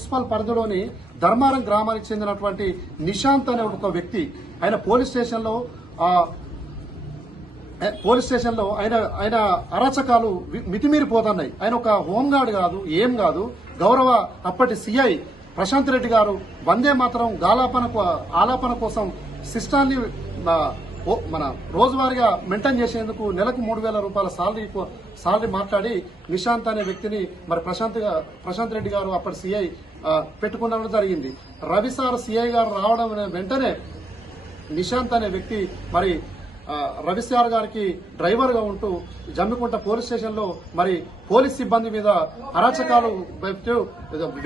Municipal పరిధిలోని ధర్మారం గ్రామానికి చెందినటువంటి నిశాంత్ అనే ఒక వ్యక్తి ఆయన పోలీస్ స్టేషన్లో ఆయన అరాచకాలు మితిమీరిపోతున్నాయి. ఆయన ఒక హోంగార్డ్ కాదు, ఏం కాదు. గౌరవ అప్పటి సిఐ ప్రశాంత్ రెడ్డి గారు వందే మాత్రం ఆలాపన కోసం సిస్టాన్ని మన రోజువారీగా మెయింటైన్ చేసేందుకు నెలకు 3,000 రూపాయల సాలరీ మాట్లాడి నిశాంత్ అనే వ్యక్తిని మరి ప్రశాంత్ రెడ్డి గారు అప్పటి సిఐ పెట్టుకోవడం జరిగింది. రవి సార్ సిఐ గారు రావడం వెంటనే నిశాంత్ అనే వ్యక్తి మరి రవి సార్ గారికి డ్రైవర్ గా ఉంటూ జమ్మికుంట పోలీస్ స్టేషన్ లో మరి పోలీస్ సిబ్బంది మీద అరాచకాలు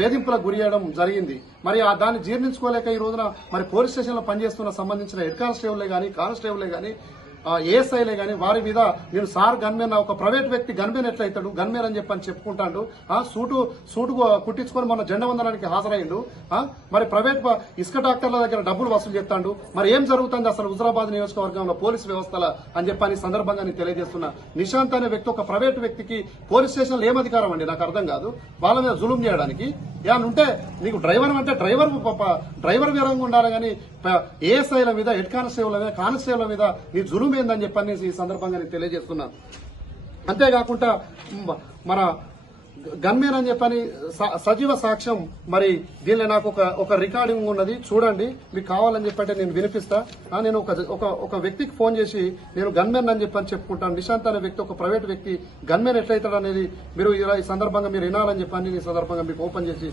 వేధింపులకు గురి చేయడం జరిగింది. మరి దాన్ని జీర్ణించుకోలేక ఈ రోజున మరి పోలీస్ స్టేషన్ లో పనిచేస్తున్న సంబంధించిన హెడ్ కానిస్టేబుల్లే గానీ కానిస్టేబుల్లే గానీ ఏఎస్ఐలే గానీ వారి మీద నేను సార్ గన్మెన్ ఒక ప్రైవేట్ వ్యక్తి గన్మెన్ ఎట్లయితాడు, గన్మెన్ అని చెప్పని చెప్పుకుంటాడు. సూటు కుట్టించుకొని మన జెండా వందనానికి హాజరైండు. మరి ప్రైవేట్ ఇసుక డాక్టర్ల దగ్గర డబ్బులు వసూలు చేస్తాడు. మరి ఏం జరుగుతుంది అసలు హుజరాబాద్ నియోజకవర్గంలో పోలీసు వ్యవస్థల అని చెప్పని సందర్భంగా నేను తెలియజేస్తున్నా. నిశాంత్ అనే వ్యక్తి ఒక ప్రైవేట్ వ్యక్తికి పోలీస్ స్టేషన్లో ఏం అధికారం అండి నాకు అర్థం కాదు. వాళ్ళ మీద జులుం చేయడానికి ఏమన్నా ఉంటే నీకు డ్రైవర్ అంటే డ్రైవర్ వివరంగా ఉండాలి కానీ ఏఎస్ఐల మీద హెడ్ కానిస్టేబుల్ మీద నీ జులుం ఏందని చెప్పని ఈ సందర్భంగా నేను తెలియజేస్తున్నాను. అంతేకాకుండా మన గన్మేన్ అని చెప్పని సజీవ సాక్ష్యం మరి దీనిలో నాకు ఒక రికార్డింగ్ ఉన్నది చూడండి. మీకు కావాలని చెప్పంటే నేను వినిపిస్తా. నేను ఒక వ్యక్తికి ఫోన్ చేసి నేను గన్మెన్ అని చెప్పని చెప్పుకుంటాను. నిశాంత్ అనే వ్యక్తి ఒక ప్రైవేట్ వ్యక్తి గన్మెన్ ఎట్లయితాడు అనేది మీరు ఈ సందర్భంగా మీరు వినాలని చెప్పని ఈ సందర్భంగా మీకు ఓపెన్ చేసి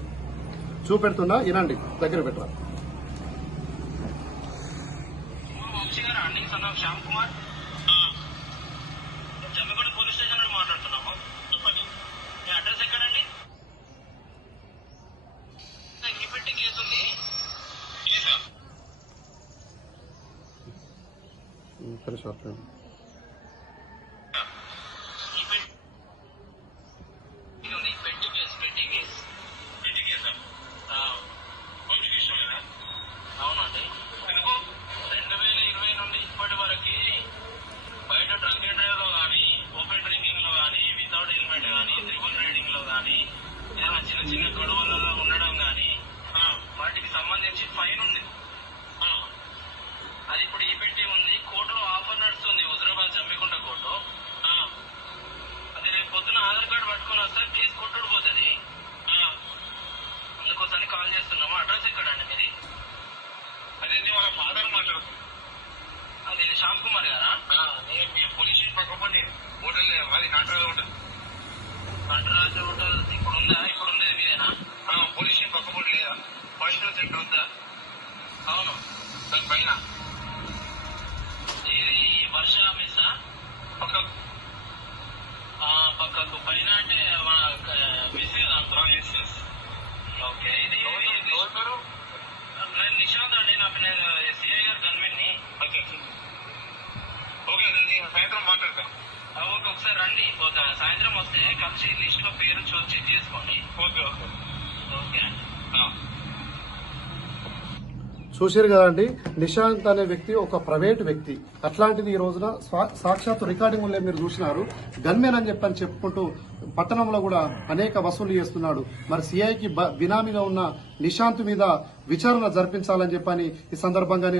చూపెడుతున్నా. వినండి, దగ్గర పెట్టరా. పోలీస్ స్టేషన్ మాట్లాడుతున్నాము. చెప్పండి, మీ అడ్రస్ ఎక్కడండి? ఇప్పటి కేసు ఉంది. అవునండి. 2020 నుండి ఇప్పటి వరకు బయట డ్రంక్ అండ్ డ్రైవ్ లో గానీ, ఓపెన్ డ్రింకింగ్ లో గానీ, వితౌట్ హెల్మెట్ గానీ, ట్రిపుల్ రైడింగ్ లో గానీ, ఏదైనా చిన్న చిన్న గొడవలలో ఉండడం గానీ వాటికి సంబంధించి ఫైన్ ఉంది. అది ఇప్పుడు ఈ పెట్టి ఉంది. కోర్టులో ఆఫర్ నడుస్తుంది, హుజరాబాద్ జమ్మికుంట కోర్టు. అది రేపు పొద్దున ఆధార్ కార్డు పట్టుకుని వస్తే కేసు కొట్టుడిపోతుంది. అందుకోసమని కాల్ చేస్తున్నాము. అడ్రస్ ఎక్కడండి మీది? అదే వాళ్ళ ఫాదర్ మాట్లాడుతుంది. అది శ్యామ్ కుమార్ గారా? పోలీస్ స్టేషన్ పక్కపండి హోటల్ అది నటరాజు హోటల్. నటరాజు హోటల్ ఇప్పుడు ఉందా? ఇప్పుడు ఉండేది మీదేనా? పోలీస్ స్టేషన్ పక్కపండి లేదా? హాస్పిటల్ సెంటర్ ఉందా? అవును, దాని పైన. ఇది వర్ష మిస్సా? పక్కకు పైన అంటే మిస్ కదా? ఓకే. ఇది నేను నిశాంత్ అండి. నేను సిఐ గారు గన్మెన్ని. ఓకే, నేను సాయంత్రం మాట్లాడతాను. ఓకే, ఒకసారి రండి. సాయంత్రం వస్తే కలిసి లిస్ట్ లో పేరు చెక్ చేసుకోండి. ఓకే ఓకే ఓకే అండి. చూసారు కదండి, నిశాంత్ అనే వ్యక్తి ఒక ప్రైవేట్ వ్యక్తి. అట్లాంటిది ఈ రోజున సాక్షాత్ రికార్డింగ్ మీరు చూసినారు. గన్మెన్ అని చెప్పని చెప్పుకుంటూ పట్టణంలో కూడా అనేక వసూలు చేస్తున్నాడు. మరి సిఐకి బినామీగా ఉన్న నిశాంత్ మీద విచారణ జరిపించాలని చెప్పని ఈ సందర్భంగా